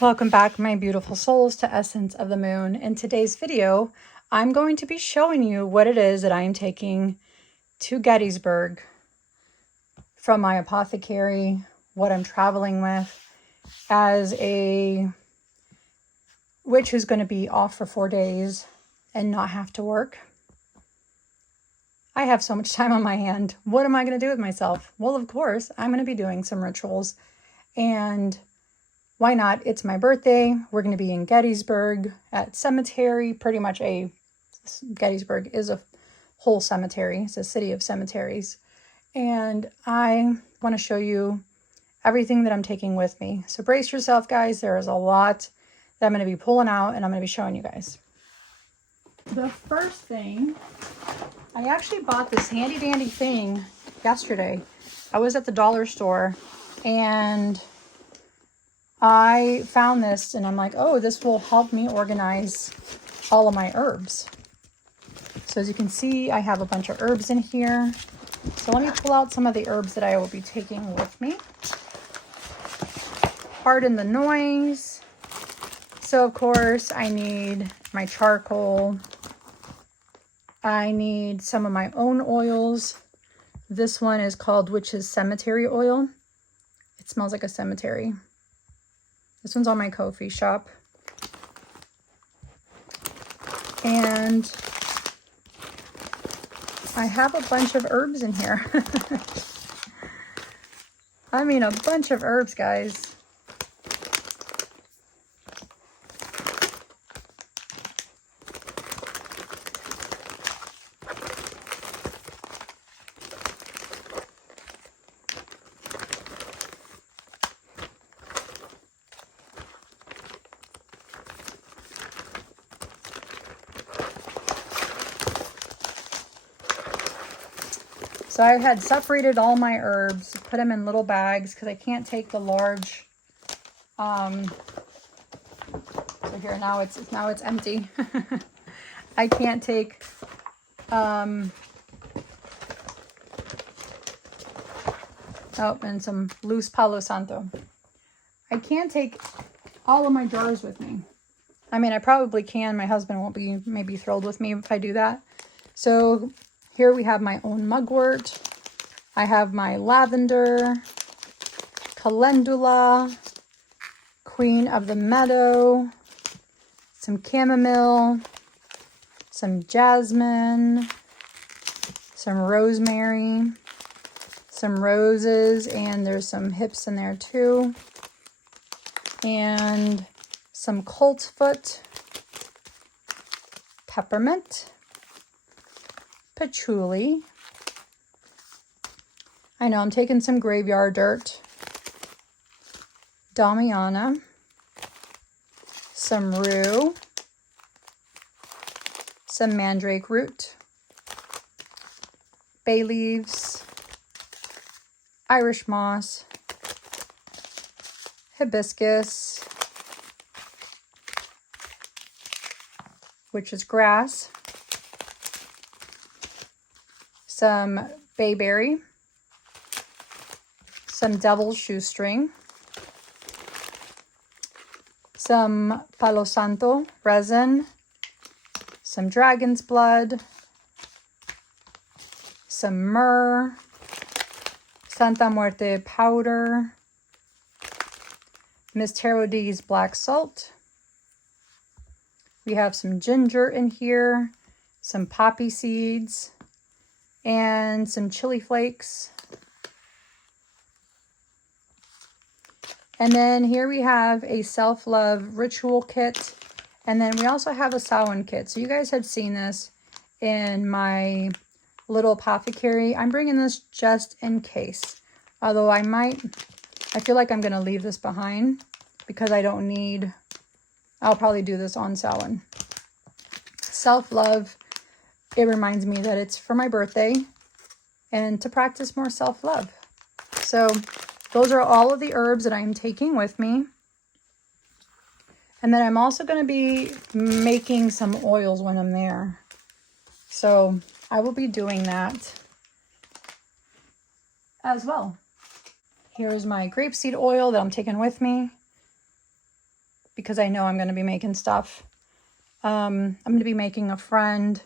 Welcome back, my beautiful souls, to Essence of the Moon. In today's video, I'm going to be showing you what it is that I am taking to Gettysburg from my apothecary, what I'm traveling with as a witch who's going to be off for 4 days and not have to work. I have so much time on my hand. What am I going to do with myself? Well, of course, I'm going to be doing some rituals, and why not? It's my birthday. We're going to be in Gettysburg at cemetery. Gettysburg is a whole cemetery. It's a city of cemeteries. And I want to show you everything that I'm taking with me. So brace yourself, guys. There is a lot that I'm going to be pulling out and I'm going to be showing you guys. The first thing, I actually bought this handy dandy thing yesterday. I was at the dollar store and I found this and I'm like, oh, this will help me organize all of my herbs. So as you can see, I have a bunch of herbs in here. So let me pull out some of the herbs that I will be taking with me. Pardon the noise. So of course I need my charcoal. I need some of my own oils. This one is called Witch's Cemetery Oil. It smells like a cemetery. This one's on my Ko-fi shop. And I have a bunch of herbs in here. I mean, a bunch of herbs, guys. So I had separated all my herbs, put them in little bags because I can't take the large. So here now it's empty. I can't take oh, and some loose Palo Santo. I can't take all of my jars with me. I mean, I probably can. My husband won't be maybe thrilled with me if I do that. So here we have my own mugwort. I have my lavender, calendula, queen of the meadow, some chamomile, some jasmine, some rosemary, some roses, and there's some hips in there too, and some coltsfoot, peppermint, patchouli. I know I'm taking some graveyard dirt, damiana, some rue, some mandrake root, bay leaves, Irish moss, hibiscus, which is grass, some bayberry, some devil's shoestring, some Palo Santo resin, some dragon's blood, some myrrh, Santa Muerte powder, Miss Tarot D's black salt. We have some ginger in here, some poppy seeds, and some chili flakes. And then here we have a self-love ritual kit. And then we also have a Samhain kit. So you guys had seen this in my little apothecary. I'm bringing this just in case. Although I feel like I'm going to leave this behind because I'll probably do this on Samhain. Self-love. It reminds me that it's for my birthday and to practice more self-love. So those are all of the herbs that I'm taking with me. And then I'm also going to be making some oils when I'm there. So I will be doing that as well. Here's my grapeseed oil that I'm taking with me. because I know I'm going to be making stuff. I'm going to be making a friend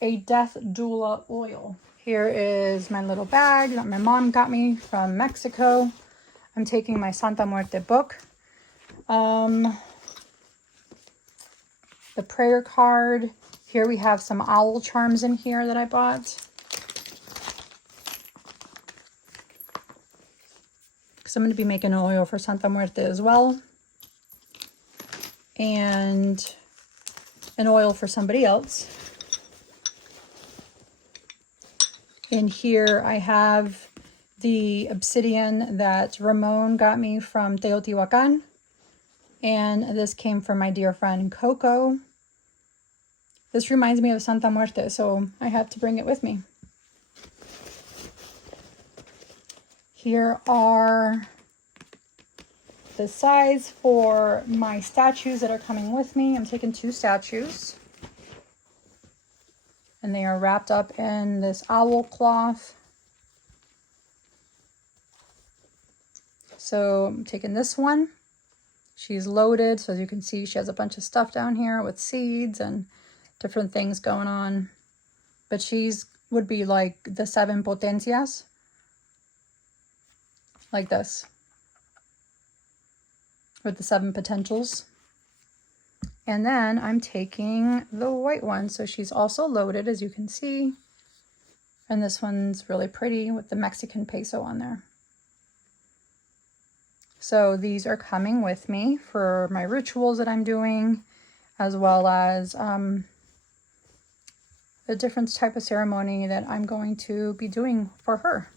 a death doula oil. Here is my little bag that my mom got me from Mexico. I'm taking my Santa Muerte book. The prayer card. Here we have some owl charms in here that I bought. Because I'm going to be making an oil for Santa Muerte as well. And an oil for somebody else. In here I have the obsidian that Ramon got me from Teotihuacan. And this came from my dear friend Coco. This reminds me of Santa Muerte, so I have to bring it with me. Here are the sides for my statues that are coming with me. I'm taking 2 statues. And they are wrapped up in this owl cloth. So I'm taking this one. She's loaded, so as you can see, she has a bunch of stuff down here with seeds and different things going on. But she's would be like the 7 potencias. Like this. With the 7 potentials. And then I'm taking the white one. So she's also loaded, as you can see. And this one's really pretty with the Mexican peso on there. So these are coming with me for my rituals that I'm doing, as well as a different type of ceremony that I'm going to be doing for her.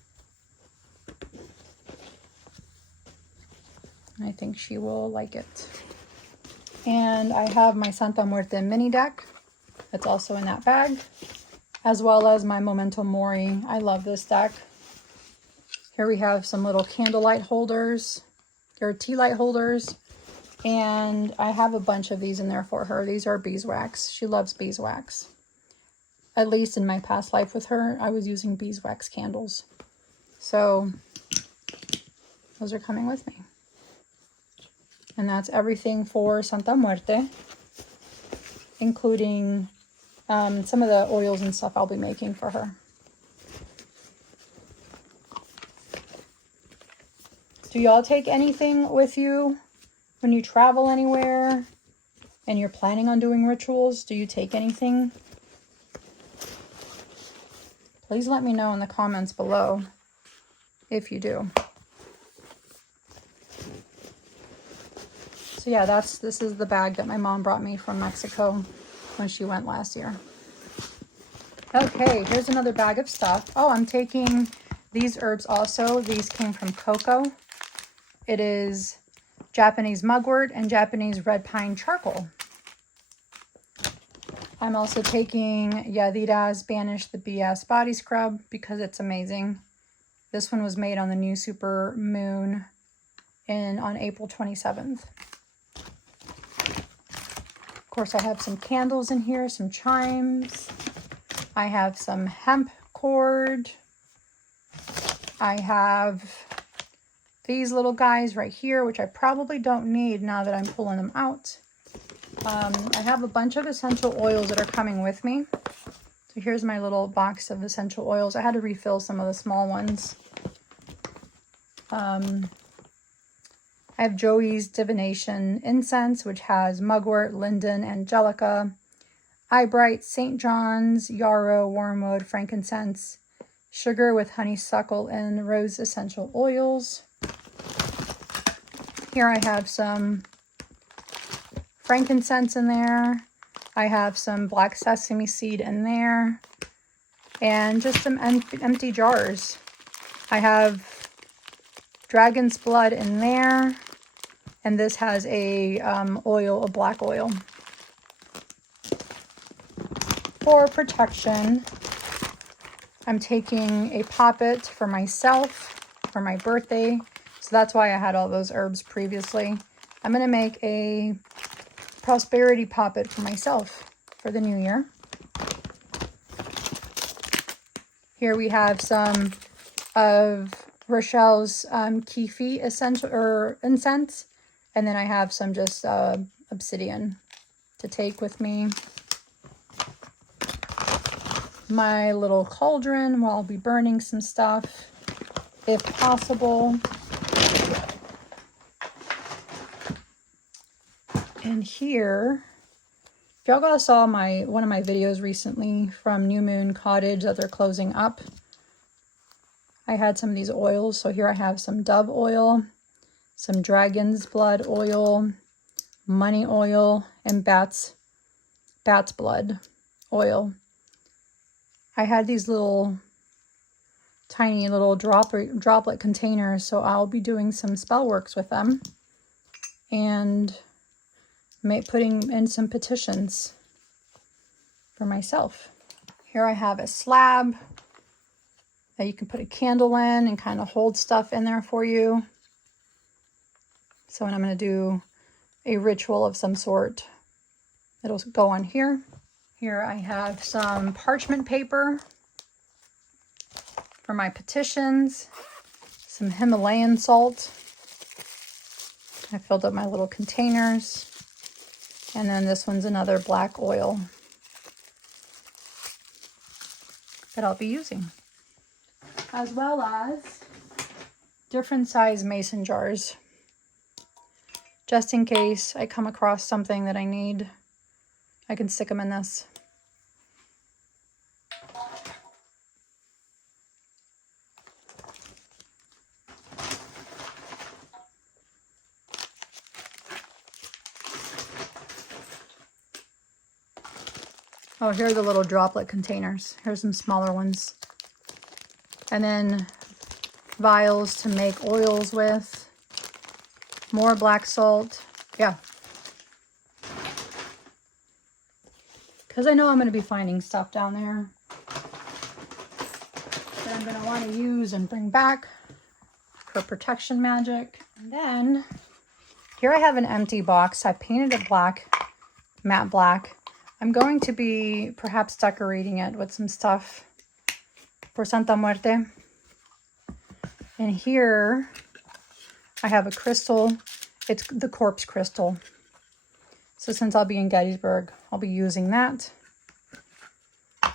I think she will like it. And I have my Santa Muerte mini deck. It's also in that bag. As well as my Memento Mori. I love this deck. Here we have some little candlelight holders. Or tea light holders. And I have a bunch of these in there for her. These are beeswax. She loves beeswax. At least in my past life with her, I was using beeswax candles. So those are coming with me. And that's everything for Santa Muerte, including some of the oils and stuff I'll be making for her. Do y'all take anything with you when you travel anywhere and you're planning on doing rituals? Do you take anything? Please let me know in the comments below if you do. So yeah, this is the bag that my mom brought me from Mexico when she went last year. Okay, here's another bag of stuff. Oh, I'm taking these herbs also. These came from Coco. It is Japanese mugwort and Japanese red pine charcoal. I'm also taking Yadira's Banish the BS body scrub because it's amazing. This one was made on the new super moon on April 27th. Of course, I have some candles in here, some chimes. I have some hemp cord. I have these little guys right here, which I probably don't need now that I'm pulling them out. I have a bunch of essential oils that are coming with me. So here's my little box of essential oils. I had to refill some of the small ones. I have Joey's Divination Incense, which has mugwort, linden, angelica, eyebright, St. John's, yarrow, wormwood, frankincense, sugar with honeysuckle, and rose essential oils. Here I have some frankincense in there. I have some black sesame seed in there. And just some empty jars. I have dragon's blood in there. And this has a black oil. For protection, I'm taking a poppet for myself for my birthday. So that's why I had all those herbs previously. I'm going to make a prosperity poppet for myself for the new year. Here we have some of Rochelle's Keefe essential incense. And then I have some just obsidian to take with me. My little cauldron where I'll be burning some stuff if possible. And here, if y'all guys saw one of my videos recently from New Moon Cottage that they're closing up, I had some of these oils. So here I have some dove oil, some dragon's blood oil, money oil, and bat's blood oil. I had these little tiny little droplet containers, so I'll be doing some spell works with them and putting in some petitions for myself. Here I have a slab that you can put a candle in and kind of hold stuff in there for you. So when I'm going to do a ritual of some sort, it'll go on here. Here I have some parchment paper for my petitions, some Himalayan salt. I filled up my little containers. And then this one's another black oil that I'll be using, as well as different size mason jars, just in case I come across something that I need. I can stick them in this. Oh, here are the little droplet containers. Here's some smaller ones. And then vials to make oils with. More black salt. Yeah. Because I know I'm going to be finding stuff down there that I'm going to want to use and bring back for protection magic. And then here I have an empty box. I painted it black, matte black. I'm going to be perhaps decorating it with some stuff for Santa Muerte. And here I have a crystal. It's the corpse crystal. So since I'll be in Gettysburg, I'll be using that. I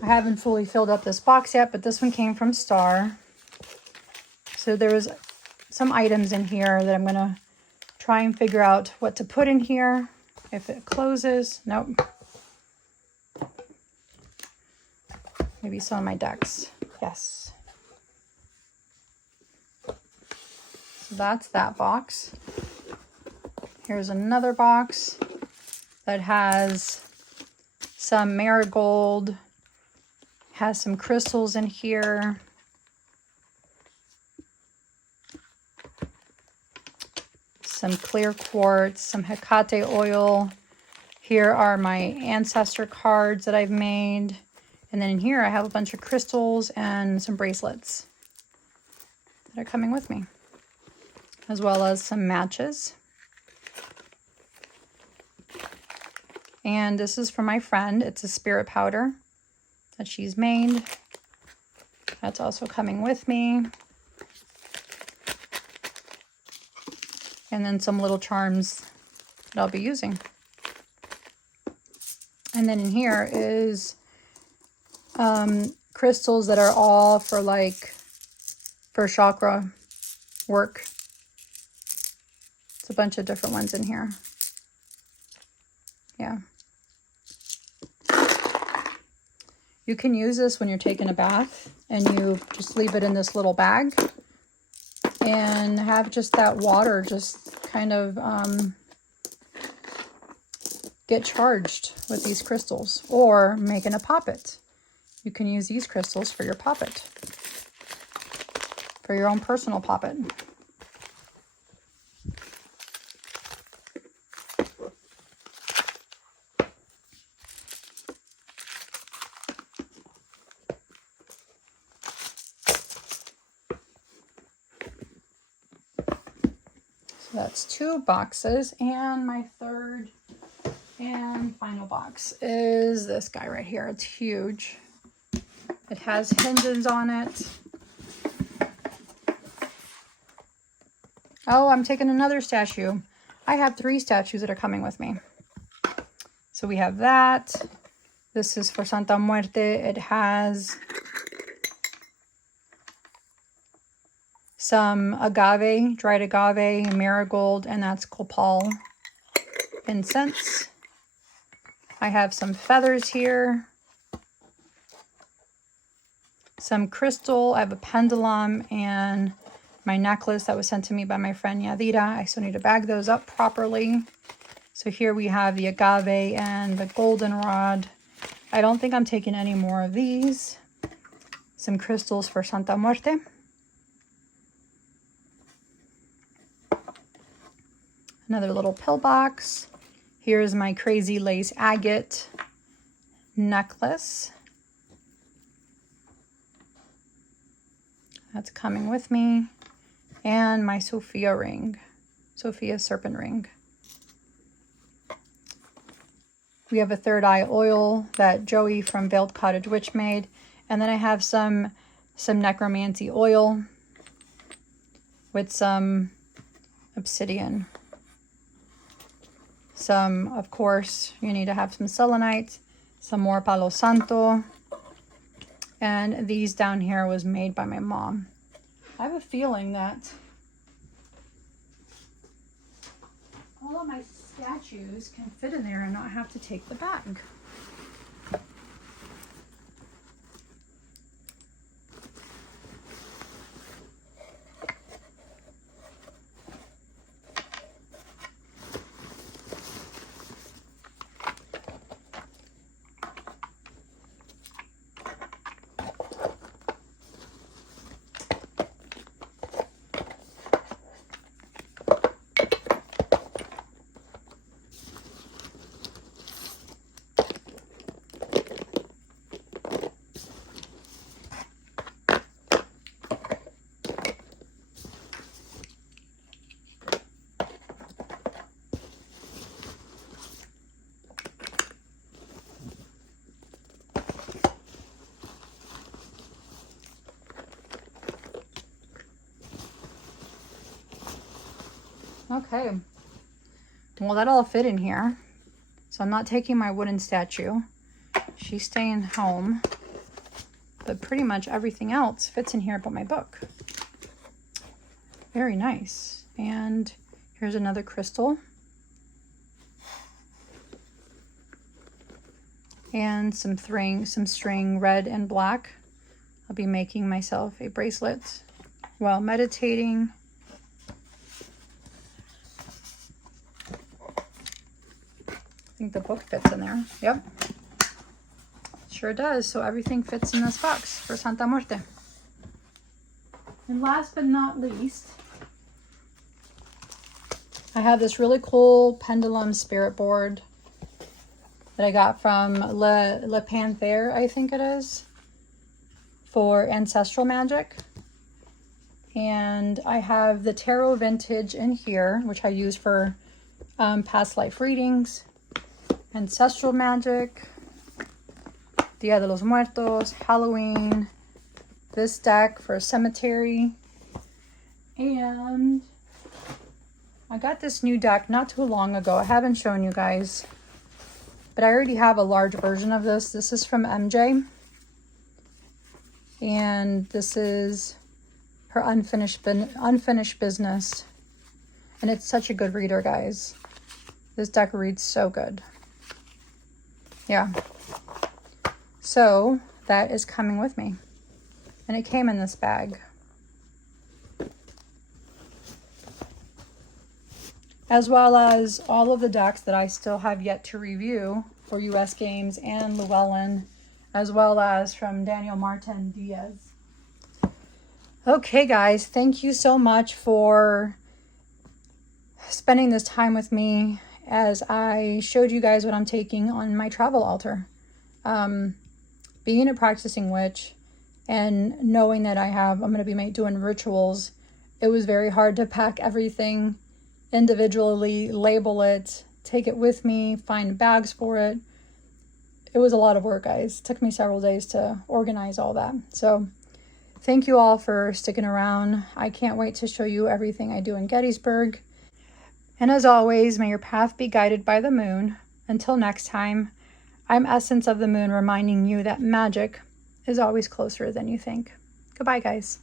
haven't fully filled up this box yet, but this one came from Star. So there was some items in here that I'm going to try and figure out what to put in here. If it closes, nope. Maybe some of my decks. Yes. So that's that box. Here's another box that has some marigold, has some crystals in here. Some clear quartz, some Hecate oil. Here are my ancestor cards that I've made. And then in here I have a bunch of crystals and some bracelets that are coming with me, as well as some matches. And this is for my friend. It's a spirit powder that she's made. That's also coming with me. And then some little charms that I'll be using. And then in here is crystals that are all for chakra work. It's a bunch of different ones in here. Yeah. You can use this when you're taking a bath and you just leave it in this little bag and have just that water just kind of get charged with these crystals, or making a poppet. You can use these crystals for your poppet, for your own personal poppet. So that's 2 boxes, and my third and final box is this guy right here. It's huge. It has hinges on it. Oh, I'm taking another statue. I have 3 statues that are coming with me. So we have that. This is for Santa Muerte. It has some agave, dried agave, marigold, and that's copal incense. I have some feathers here. Some crystal. I have a pendulum and my necklace that was sent to me by my friend Yadira. I still need to bag those up properly. So here we have the agave and the goldenrod. I don't think I'm taking any more of these. Some crystals for Santa Muerte. Another little pill box. Here's my crazy lace agate necklace. That's coming with me. And my Sophia ring. Sophia serpent ring. We have a third eye oil that Joey from Veiled Cottage Witch made. And then I have some necromancy oil with some obsidian. Some, of course, you need to have some selenite, some more Palo Santo. And these down here was made by my mom. I have a feeling that all of my statues can fit in there and not have to take the bag. Okay, well that all fit in here. So I'm not taking my wooden statue. She's staying home. But pretty much everything else fits in here but my book. Very nice. And here's another crystal. And some string, red and black. I'll be making myself a bracelet while meditating. I think the book fits in there. Yep. Sure does. So everything fits in this box for Santa Muerte. And last but not least, I have this really cool pendulum spirit board that I got from Le Panther, I think it is, for Ancestral magic. And I have the Tarot Vintage in here, which I use for past life readings. Ancestral magic, Dia de los Muertos, Halloween, this deck for a cemetery, and I got this new deck not too long ago. I haven't shown you guys, but I already have a large version of this. This is from MJ, and this is her unfinished business, and it's such a good reader, guys. This deck reads so good. Yeah, so that is coming with me, and it came in this bag. As well as all of the decks that I still have yet to review for US Games and Llewellyn, as well as from Daniel Martin Diaz. Okay guys, thank you so much for spending this time with me as I showed you guys what I'm taking on my travel altar. Being a practicing witch and knowing that I'm going to be doing rituals, it was very hard to pack everything individually, label it, take it with me, find bags for it. It was a lot of work, guys. It took me several days to organize all that. So thank you all for sticking around. I can't wait to show you everything I do in Gettysburg. And as always, may your path be guided by the moon. Until next time, I'm Essence of the Moon, reminding you that magic is always closer than you think. Goodbye, guys.